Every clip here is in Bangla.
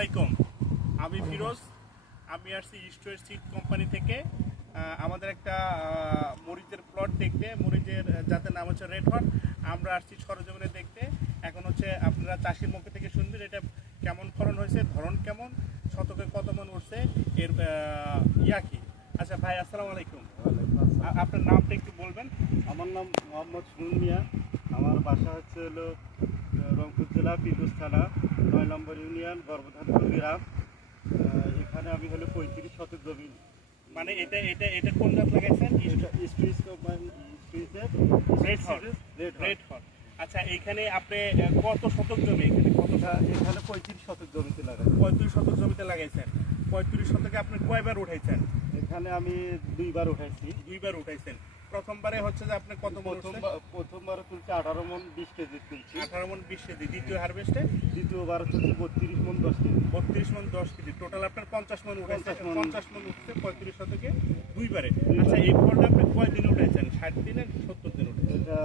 আলাইকুম, আমি ফিরোজ। আমি আসছি ইস্ট ওয়েস্ট সিড কোম্পানি থেকে। আমাদের একটা মরিচের প্লট দেখতে, মরিচের জাতের নাম হচ্ছে রেড হট। আমরা আসছি সরজমিনে দেখতে। এখন হচ্ছে আপনারা চাষির মুখ থেকে শুনবেন এটা কেমন ফলন হয়েছে, ধরন কেমন, শতকে কত মন উঠছে, এর কি। আচ্ছা ভাই, আসসালামু আলাইকুম। আপনার নামটা একটু বলবেন? আমার নাম মোহাম্মদ সুমন মিয়া। আমার বাসা হচ্ছে হলো রংপুর জেলা পিরোজ থানা ৯ নম্বর ইউনিয়ন গর্ভধানপুর গ্রাম। এখানে আমি হলো ৩৫ শতক জমি। মানে এটা এটা এটা কোন জাত লাগাইছেন? স্ট্রিজ কোম্পানি রেড হট। আচ্ছা, এইখানে আপনি কত শতক জমি? এখানে ৩৫ শতক জমিতে লাগাই। 35 শতক জমিতে লাগাইছেন। 35 শতকে আপনি কয়বার উঠাইছেন? এখানে আমি দুইবার উঠাইছি। দুইবার উঠাইছেন। প্রথমবারে হচ্ছে যে আপনি কত মন উঠছে? প্রথমবার তুলছি 18 মন 20 কেজি তুলছি। 18 মন 20 কেজি। দ্বিতীয় হারভেস্টে দ্বিতীয়বার তুলছি 32 মন 10 কেজি। 32 মন 10 কেজি। টোটাল আপনার 50 মন উঠাইছেন। 50 মন উঠছে 35 শতকে দুইবারে। আচ্ছা, এই ফলটা আপনি কয় দিনে উঠাইছেন? 60 দিনে 70 দিনে উঠাইছেন? এটা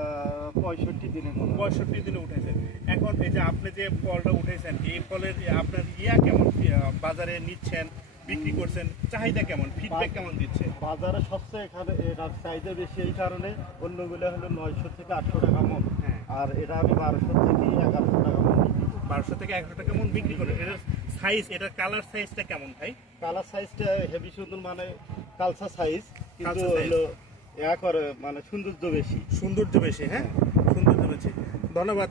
65 দিনে। 65 দিনে উঠাইছেন। এখন এই যে আপনি যে ফলটা উঠাইছেন, এই ফলের আপনার কেমন, বাজারে নিচ্ছেন, বিক্রি করছেন, চাহিদা কেমন, ফিডব্যাক কেমন দিচ্ছে? বাজারে সবচেয়ে এখানে এটার চাহিদা বেশি, এই কারণে অন্যগুলো হলো 900 থেকে 800 টাকা মন। হ্যাঁ। আর এটা আমি 1200 থেকে 1100 টাকা মন বিক্রি করি। 1200 থেকে 1100 টাকা মন বিক্রি করেন। এটার সাইজ, এটার কালার সাইজটা কেমন ভাই? কালার সাইজটা হেভি সুন্দর, মানে কালসা সাইজ, কিন্তু কালসা সাইজ। হলো করে মানে সৌন্দর্য বেশি। সৌন্দর্য বেশি, হ্যাঁ, সৌন্দর্য বেশি। ধন্যবাদ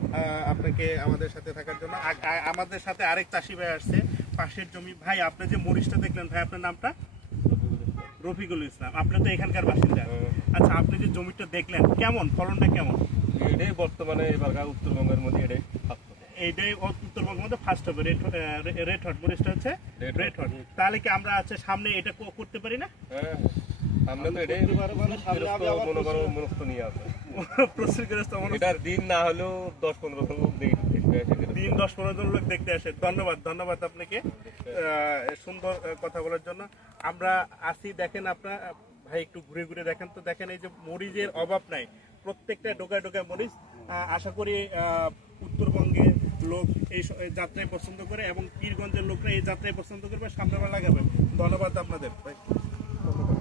আপনাকে আমাদের সাথে থাকার জন্য। আমাদের সাথে আরেক চাষি ভাই আসছে, পাশের জমি। ভাই, আপনি যে মরিচটা দেখলেন, ভাই আপনার নামটা? রফিকুল ইসলাম। আপনি তো এখানকার বাসিন্দা। আচ্ছা, আপনি যে জমিটা দেখলেন, কেমন ফলনটা কেমন? এটাই বর্তমানে এবারকার উত্তরবঙ্গের মধ্যে এটাই ফার্স্ট হবে। এইটাই উত্তরবঙ্গের মধ্যে ফার্স্ট হবে। রেড হট মরিচটা হচ্ছে রেড হট। তাহলে কি আমরা আছে সামনে এটা করতে পারি না? হ্যাঁ, সামনে তো এটাই মানে সামনে আমি আবার মনে করো মনস্থ নিয়ে আছে। প্রস্তুতগ্রস্ত এটার দিন না হলেও 10-15 জন লোক দেখতে আসে। দিন 10-15 জন লোক দেখতে আসে। ধন্যবাদ আপনাকে সুন্দর কথা বলার জন্য। আমরা আসি, দেখেন আপনার ভাই একটু ঘুরে ঘুরে দেখেন তো। দেখেন এই যে মরিচের অভাব নাই, প্রত্যেকটা ডোকায় ডোকায় মরিচ। আশা করি উত্তরবঙ্গের লোক এই যাত্রায় পছন্দ করে এবং পীরগঞ্জের লোকরা এই যাত্রায় পছন্দ করবে, সামনেবার লাগাবে। ধন্যবাদ আপনাদের ভাই।